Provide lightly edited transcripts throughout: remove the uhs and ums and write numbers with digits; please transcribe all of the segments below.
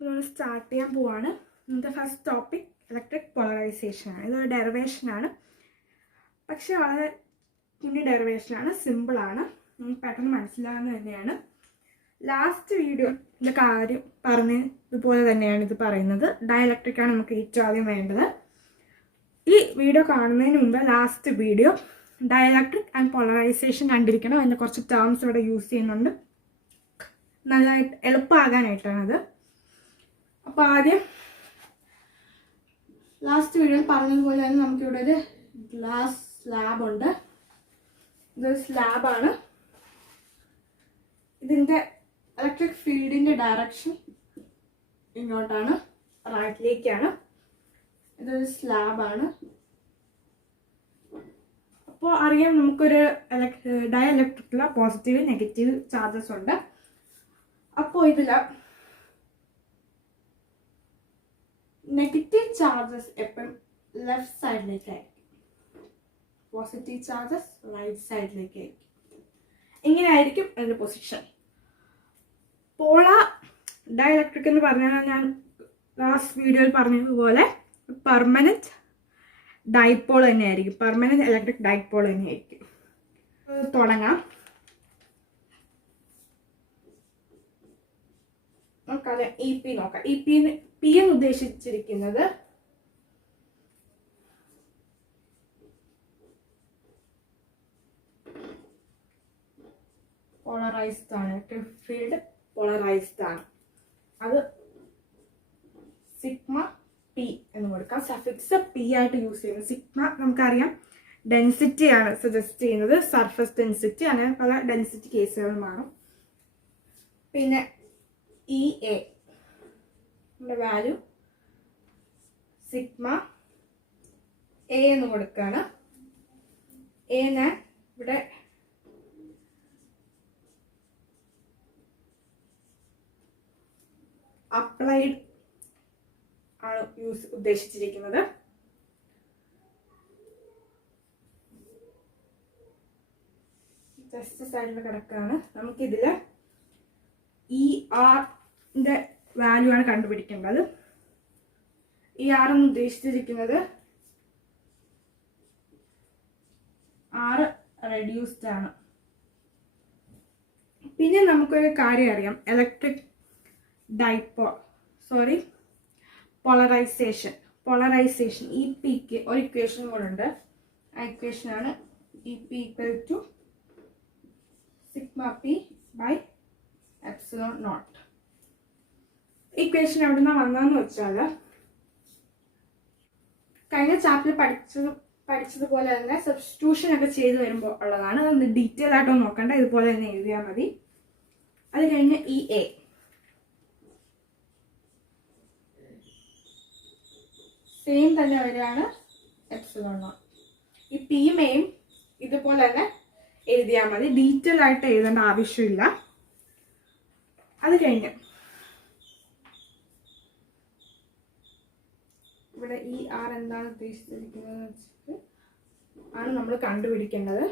നമ്മൾ സ്റ്റാർട്ട് ചെയ്യാൻ പോവാണ്. ഇന്നത്തെ ഫസ്റ്റ് ടോപ്പിക് ഇലക്ട്രിക് പോളറൈസേഷൻ ആണ്. ഇതൊരു ഡെറിവേഷനാണ്, പക്ഷെ വളരെ കുഞ്ഞു ഡെറിവേഷനാണ്, സിമ്പിളാണ്, പെട്ടെന്ന് മനസ്സിലാകുന്ന തന്നെയാണ്. ലാസ്റ്റ് വീഡിയോ ഇതിൻ്റെ കാര്യം പറഞ്ഞതുപോലെ തന്നെയാണ് ഇത് പറയുന്നത്. ഡയലക്ട്രിക്കാണ് നമുക്ക് ഏറ്റവും ആദ്യം വേണ്ടത്. ഈ വീഡിയോ കാണുന്നതിന് മുമ്പ് last video dielectric and polarization കണ്ടിരിക്കണം. അതിൻ്റെ കുറച്ച് ടേംസ് ഇവിടെ യൂസ് ചെയ്യുന്നുണ്ട്, നല്ലതായിട്ട് എളുപ്പമാകാനായിട്ടാണത്. അപ്പോൾ ആദ്യം ലാസ്റ്റ് വീഡിയോയിൽ പറഞ്ഞതുപോലെ തന്നെ നമുക്കിവിടെ ഒരു ഗ്ലാസ് സ്ലാബ് ഉണ്ട്. ഇതൊരു സ്ലാബാണ്. ഇതിൻ്റെ ഇലക്ട്രിക് ഫീൽഡിൻ്റെ ഡയറക്ഷൻ ഇങ്ങോട്ടാണ്, റൈറ്റിലേക്കാണ്. ഇതൊരു സ്ലാബാണ്. അപ്പോൾ അറിയാം, നമുക്കൊരു ഡയലക്ട്രിക്കിലെ പോസിറ്റീവ് നെഗറ്റീവ് ചാർജസ് ഉണ്ട്. അപ്പോൾ ഇതിൽ നെഗറ്റീവ് ചാർജസ് എപ്പോഴും ലെഫ്റ്റ് സൈഡിലേക്കായിരിക്കും, പോസിറ്റീവ് ചാർജസ് റൈറ്റ് സൈഡിലേക്കായിരിക്കും. ഇങ്ങനെയായിരിക്കും അതിൻ്റെ പൊസിഷൻ. പോളാർ ഡയലക്ട്രിക് എന്ന് പറഞ്ഞാൽ ഞാൻ ലാസ്റ്റ് വീഡിയോയിൽ പറഞ്ഞതുപോലെ പെർമനൻറ്റ് ഡൈപോൾ തന്നെയായിരിക്കും, പെർമനൻറ്റ് ഇലക്ട്രിക് ഡൈപോൾ തന്നെയായിരിക്കും. തുടങ്ങാം. നമുക്കത് ഇ പി നോക്കാം. പി എന്ന് ഉദ്ദേശിച്ചിരിക്കുന്നത് പോളറൈസ്ഡ് ആണ്, ഇലക്ട്രിക് ഫീൽഡ് പോളറൈസ്ഡ് ആണ്. അത് സിഗ്മ പി എന്ന് കൊടുക്കാം. സഫിക്സ് പി ആയിട്ട് യൂസ് ചെയ്യുന്നത്. സിഗ്മ നമുക്കറിയാം ഡെൻസിറ്റി ആണ് സജസ്റ്റ് ചെയ്യുന്നത്, സർഫസ് ഡെൻസിറ്റി. അങ്ങനെ പല ഡെൻസിറ്റി കേസുകൾ മാറും. പിന്നെ E A value sigma A എന്ന് കൊടുക്കുകയാണ്. എ ഞാൻ ഇവിടെ അപ്ലൈഡ് ആണ് ഉദ്ദേശിച്ചിരിക്കുന്നത്. ജസ്റ്റ് സൈഡിൽ കിടക്കുകയാണ്. നമുക്കിതിൽ ഇ ആറിൻ്റെ വാല്യൂ ആണ് കണ്ടുപിടിക്കേണ്ടത്. ഇ ആർ എന്ന് ഉദ്ദേശിച്ചിരിക്കുന്നത് ആറ് റെഡ്യൂസ്ഡ് ആണ്. പിന്നെ നമുക്കൊരു കാര്യം അറിയാം, ഇലക്ട്രിക് പോളറൈസേഷൻ ഇ പിക്ക് ഒരു ഇക്വേഷൻ കൂടെ ഉണ്ട്. ആ ഇക്വേഷനാണ് E P equal to sigma P by epsilon naught. Equation എവിടെ നിന്നാണ് വന്നതെന്ന് വെച്ചാൽ കഴിഞ്ഞ ചാപ്റ്ററിൽ പഠിച്ചതുപോലെ തന്നെ സബ്സ്റ്റിറ്റ്യൂഷൻ ഒക്കെ ചെയ്ത് വരുമ്പോൾ ഉള്ളതാണ്. അതൊന്ന് ഡീറ്റെയിൽ ആയിട്ടൊന്നും നോക്കണ്ട, ഇതുപോലെ തന്നെ എഴുതിയാൽ മതി. അത് കഴിഞ്ഞ് ഇ എ സെയിം തന്നെ വരികയാണ്, എപ്സിലോൺ നോട്ട്. ഈ പിയും എയും ഇതുപോലെ തന്നെ എഴുതിയാൽ മതി, ഡീറ്റെയിൽ ആയിട്ട് എഴുതേണ്ട ആവശ്യമില്ല. അത് കഴിഞ്ഞ് ഇവിടെ ഈ ആർ എന്താണ് ഉദ്ദേശിച്ചിരിക്കുന്നത് വെച്ചിട്ട് ആണ് നമ്മൾ കണ്ടുപിടിക്കേണ്ടത്.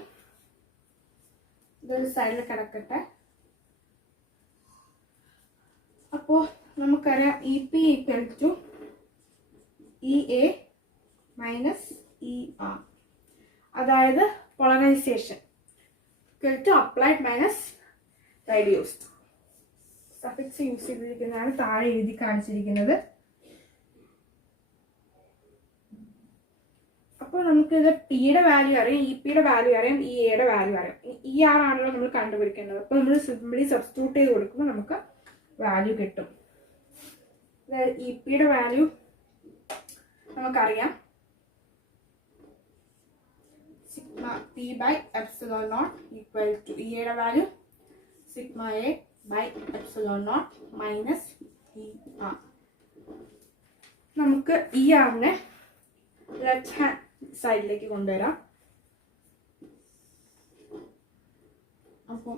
ഇതൊരു സൈഡിൽ കിടക്കട്ടെ. അപ്പോൾ നമുക്കറിയാം E P equal to E A minus E R, അതായത് polarization equal to applied minus reduced. Suffix use ചെയ്തിരിക്കുന്നതാണ് താഴെ എഴുതി കാണിച്ചിരിക്കുന്നത്. അപ്പോൾ നമുക്കിത് പിയുടെ വാല്യൂ അറിയാം, ഇ പിയുടെ വാല്യൂ അറിയാം, ഇ എയുടെ വാല്യൂ അറിയാം. ഇ ആർ ആണല്ലോ നമ്മൾ കണ്ടുപിടിക്കേണ്ടത്. അപ്പോൾ നമ്മൾ സിംപ്ലി സബ്സ്റ്റിറ്റ്യൂട്ട് ചെയ്ത് കൊടുക്കുമ്പോൾ നമുക്ക് വാല്യൂ കിട്ടും. അതായത് ഇ പിയുടെ വാല്യൂ നമുക്കറിയാം, sigma P by epsilon naught equal to E എയുടെ value sigma A by epsilon naught minus E R. നമുക്ക് ഇ ആറിനെ ലെഫ്റ്റ് ഹാൻഡ് സൈഡിലേക്ക് കൊണ്ടുവരാം. അപ്പോൾ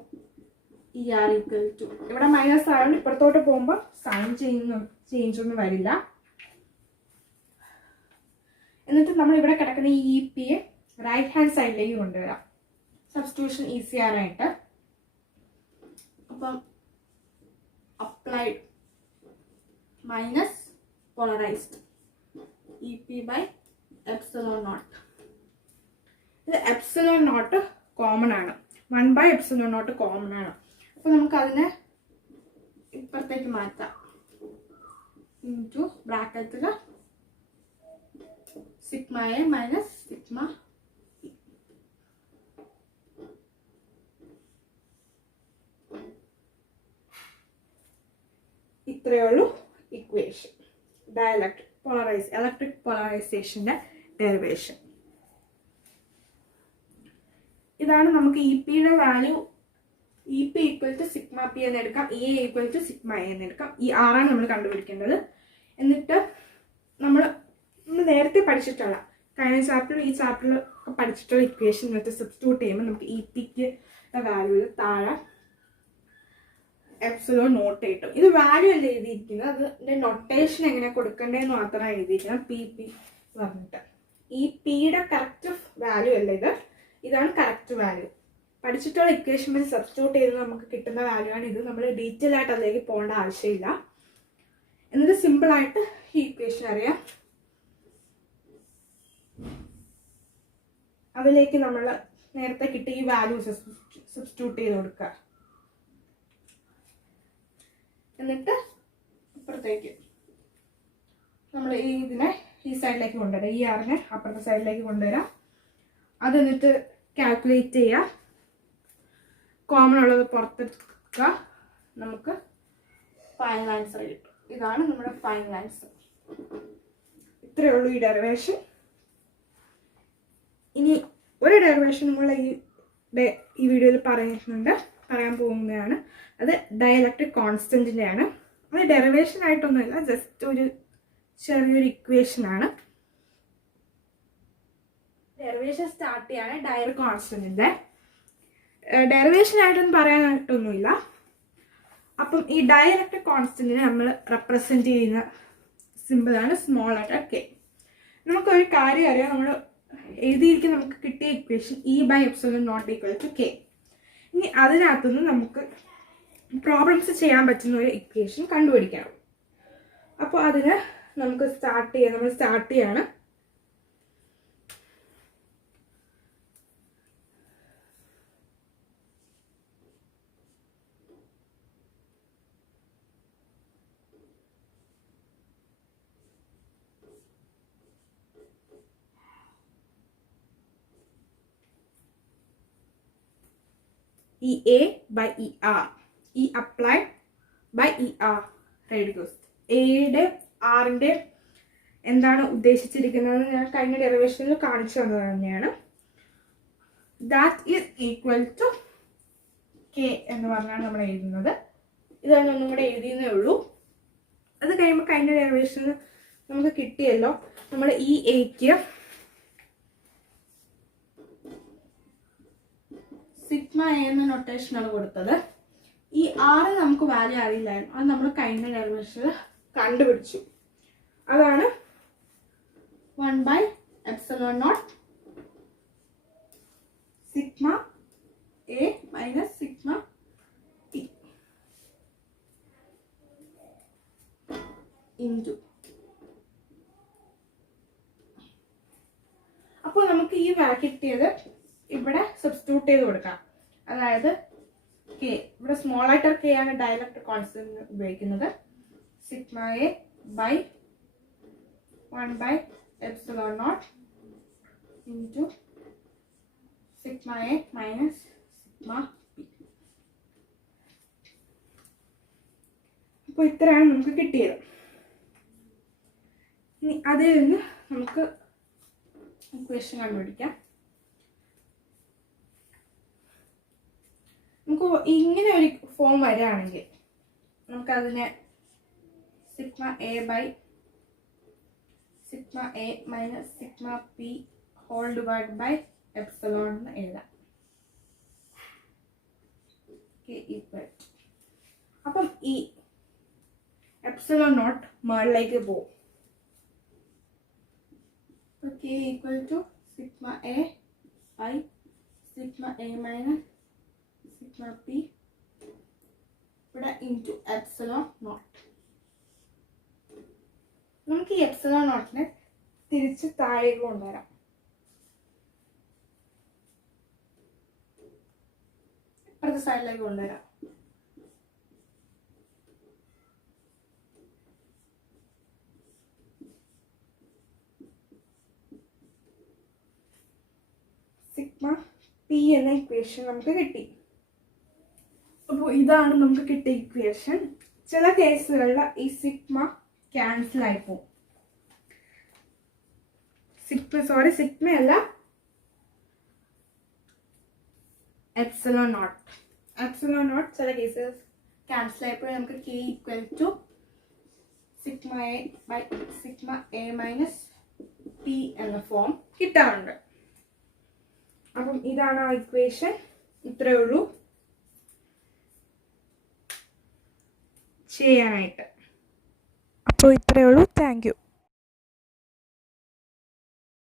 ഇ ആർ ഈക്വൽ ടു ഇവിടെ മൈനസ് ആയതുകൊണ്ട് ഇപ്പുറത്തോട്ട് പോകുമ്പോൾ സൈൻ ചേഞ്ച് ഒന്നും വരില്ല. എന്നിട്ട് നമ്മൾ ഇവിടെ കിടക്കുന്ന ഈ ഇ പിയെ റൈറ്റ് ഹാൻഡ് സൈഡിലേക്ക് കൊണ്ടുവരാം, സബ്സ്റ്റിറ്റ്യൂഷൻ ഈസി ആയിട്ട്. അപ്പം applied minus polarized EP by epsilon naught. ഇത് epsilon naught കോമൺ ആണ്. 1 by epsilon naught കോമൺ ആണ്. അപ്പോൾ നമുക്ക് അതിനെ ഇപ്പുറത്തേക്ക് മാറ്റാം. ഇൻറ്റു ബ്രാക്കറ്റിൽ sigma A minus sigma E. ഇത്രയേ ഉള്ളൂ ഇക്വേഷൻ. Electric പോളറൈസേഷൻ്റെ derivation. ഇതാണ് നമുക്ക് ഇ പിയുടെ value. E P equal to sigma P എന്ന് എടുക്കാം, E A equal to sigma A എന്ന് എടുക്കാം. ഈ ആറാണ് നമ്മൾ കണ്ടുപിടിക്കേണ്ടത്. എന്നിട്ട് നമ്മൾ നേരത്തെ പഠിച്ചിട്ടുള്ള കഴിഞ്ഞ ചാപ്റ്ററിൽ ഈ ചാപ്റ്ററിൽ പഠിച്ചിട്ടുള്ള ഇക്വേഷൻ വെച്ച് സബ്സ്റ്റിറ്റ്യൂട്ട് ചെയ്യുമ്പോൾ നമുക്ക് ഇ പിക്ക് വാല്യൂ താഴെ എപ്സിലോൺ നോട്ട് കിട്ടും. ഇത് വാല്യൂ അല്ല എഴുതിയിരിക്കുന്നത്, അതിൻ്റെ നൊട്ടേഷൻ എങ്ങനെ കൊടുക്കേണ്ടതെന്ന് മാത്രമാണ് എഴുതിയിരിക്കുന്നത്. പി പി പറഞ്ഞിട്ട് ഈ പിയുടെ കറക്റ്റ് വാല്യൂ അല്ല ഇത്, ഇതാണ് കറക്റ്റ് വാല്യൂ. പഠിച്ചിട്ടുള്ള ഇക്വേഷൻ വെച്ച് സബ്സ്റ്റിറ്റ്യൂട്ട് ചെയ്ത് നമുക്ക് കിട്ടുന്ന വാല്യൂ ആണ് ഇത്. നമ്മൾ ഡീറ്റെയിൽ ആയിട്ട് അതിലേക്ക് പോകേണ്ട ആവശ്യമില്ല. എന്നിട്ട് സിമ്പിളായിട്ട് ഈ ഇക്വേഷൻ അറിയാം. അതിലേക്ക് നമ്മൾ നേരത്തെ കിട്ടിയ ഈ വാല്യൂ സബ്സ്റ്റിറ്റ്യൂട്ട് ചെയ്ത് കൊടുക്കുക. എന്നിട്ട് ഇപ്പുറത്തേക്ക് നമ്മൾ ഇതിനെ ഈ സൈഡിലേക്ക് കൊണ്ടുവരാം, ഈ ആറിനെ അപ്പുറത്തെ സൈഡിലേക്ക് കൊണ്ടുവരാം. അത് എന്നിട്ട് കാൽക്കുലേറ്റ് ചെയ്യുക, കോമൺ ഉള്ളത് പുറത്തെടുക്കുക, നമുക്ക് ഫൈനൽ ആൻസർ കിട്ടും. ഇതാണ് നമ്മുടെ ഫൈനൽ ആൻസർ. ഇത്രയേ ഉള്ളൂ ഈ ഡെറിവേഷൻ. ഇനി ഒരു ഡെറിവേഷൻ നമ്മൾ ഈ വീഡിയോയിൽ പറയാൻ പോകുന്നതാണ്. അത് ഡയലക്ട്രിക് കോൺസ്റ്റന്റിൻ്റെ ആണ്. അത് ഡെറിവേഷൻ ആയിട്ടൊന്നുമില്ല, ജസ്റ്റ് ഒരു ചെറിയൊരു ഇക്വേഷനാണ്. ഡെറിവേഷൻ സ്റ്റാർട്ട് ചെയ്യാണ് ഡയലക്ട്രിക് കോൺസ്റ്റന്റിൻ്റെ. ഡെറിവേഷൻ ആയിട്ടൊന്നും പറയാനായിട്ടൊന്നുമില്ല. അപ്പം ഈ ഡയലക്ട്രിക് കോൺസ്റ്റന്റിനെ നമ്മൾ റെപ്രസെൻറ്റ് ചെയ്യുന്ന സിമ്പിളാണ് സ്മോൾ ലെറ്റർ കെ. നമുക്കൊരു കാര്യം അറിയാം, നമ്മൾ എഴുതിയിരിക്കുന്ന നമുക്ക് കിട്ടിയ equation E by epsilon naught equal to K. ഇനി അതിനകത്തുനിന്ന് നമുക്ക് പ്രോബ്ലംസ് ചെയ്യാൻ പറ്റുന്ന ഒരു ഇക്വേഷൻ കണ്ടുപിടിക്കണം. അപ്പോൾ അതിന് നമുക്ക് നമ്മൾ സ്റ്റാർട്ട് ചെയ്യാണ്. E A by E R, E applied by E R reduced. എയുടെ ആറിൻ്റെ എന്താണ് ഉദ്ദേശിച്ചിരിക്കുന്നത് ഞാൻ കഴിഞ്ഞ ഡെറിവേഷനിൽ കാണിച്ചു തന്നത് തന്നെയാണ്. That is equal to K എന്ന് പറഞ്ഞാണ് നമ്മൾ എഴുതുന്നത്. ഇതാണ് ഒന്നും കൂടെ എഴുതിയെന്നേ ഉള്ളൂ. അത് കഴിയുമ്പോൾ കഴിഞ്ഞ ഡെറിവേഷനിൽ നമുക്ക് കിട്ടിയല്ലോ, നമ്മൾ ഈ എക്ക് സിഗ്മ എ എന്ന നൊട്ടേഷനാണ് കൊടുത്തത്. ഈ ആറ് നമുക്ക് വാല്യൂ അറിയില്ലായിരുന്നു, അത് നമ്മൾ കഴിഞ്ഞ ഡെറിവേഷനിൽ കണ്ടുപിടിച്ചു. അതാണ് 1 by epsilon naught sigma A minus sigma T into. അപ്പോൾ നമുക്ക് ഈ കിട്ടിയത് ഇവിടെ സബ്സ്റ്റിറ്റ്യൂട്ട് ചെയ്ത് കൊടുക്കാം. അതായത് കെ, ഇവിടെ സ്മോൾ ലെറ്റർ കെ ആണ് ഡയലക്ട്രിക് കോൺസ്റ്റന്റ് ഉപയോഗിക്കുന്നത്. Sigma A by 1 by epsilon naught into sigma A minus sigma P. അപ്പോൾ ഇത്രയാണ് നമുക്ക് കിട്ടിയത്. ഇനി അതിൽ നിന്ന് നമുക്ക് ഇക്വേഷൻ കണ്ടുപിടിക്കാം. നമുക്ക് ഇങ്ങനെ ഒരു ഫോം വരികയാണെങ്കിൽ നമുക്കതിനെ sigma A by sigma A minus sigma P whole divide by epsilon എന്ന് എഴുതാം. അപ്പം ഈ എപ്സിലോൺ നോട്ട് മുകളിലേക്ക് പോകും. K equal to sigma A by sigma A minus sigma P ഇവിടെ ഇൻറ്റു എപ്സിലോൺ നോട്ട്. നമുക്ക് ഈ എപ്സിലോൺ നോട്ടിനെ തിരിച്ച് താഴേക്ക് കൊണ്ടുവരാം. ഇപ്പുറത്തെ സൈഡിലേക്ക് കൊണ്ടുവരാം. സിഗ്മ പി എന്ന ഇക്വേഷൻ നമുക്ക് കിട്ടി. അപ്പോൾ ഇതാണ് നമുക്ക് കിട്ടിയ ഇക്വേഷൻ. ചില കേസുകളിൽ ഈ സിഗ്മ ക്യാൻസൽ ആയി പോകും. സിഗ്മ അല്ല, എപ്സിലോൺ നോട്ട്. എപ്സിലോൺ നോട്ട് ചില കേസ് ക്യാൻസൽ ആയപ്പോൾ നമുക്ക് k equal to sigma A by sigma A minus P എന്ന ഫോം കിട്ടാറുണ്ട്. അപ്പം ഇതാണ് ആ ഇക്വേഷൻ. ഇത്രയേ ഉള്ളൂ ചെയ്യാനായിട്ട്. അപ്പോൾ ഇത്രയേ ഉള്ളൂ. Thank you.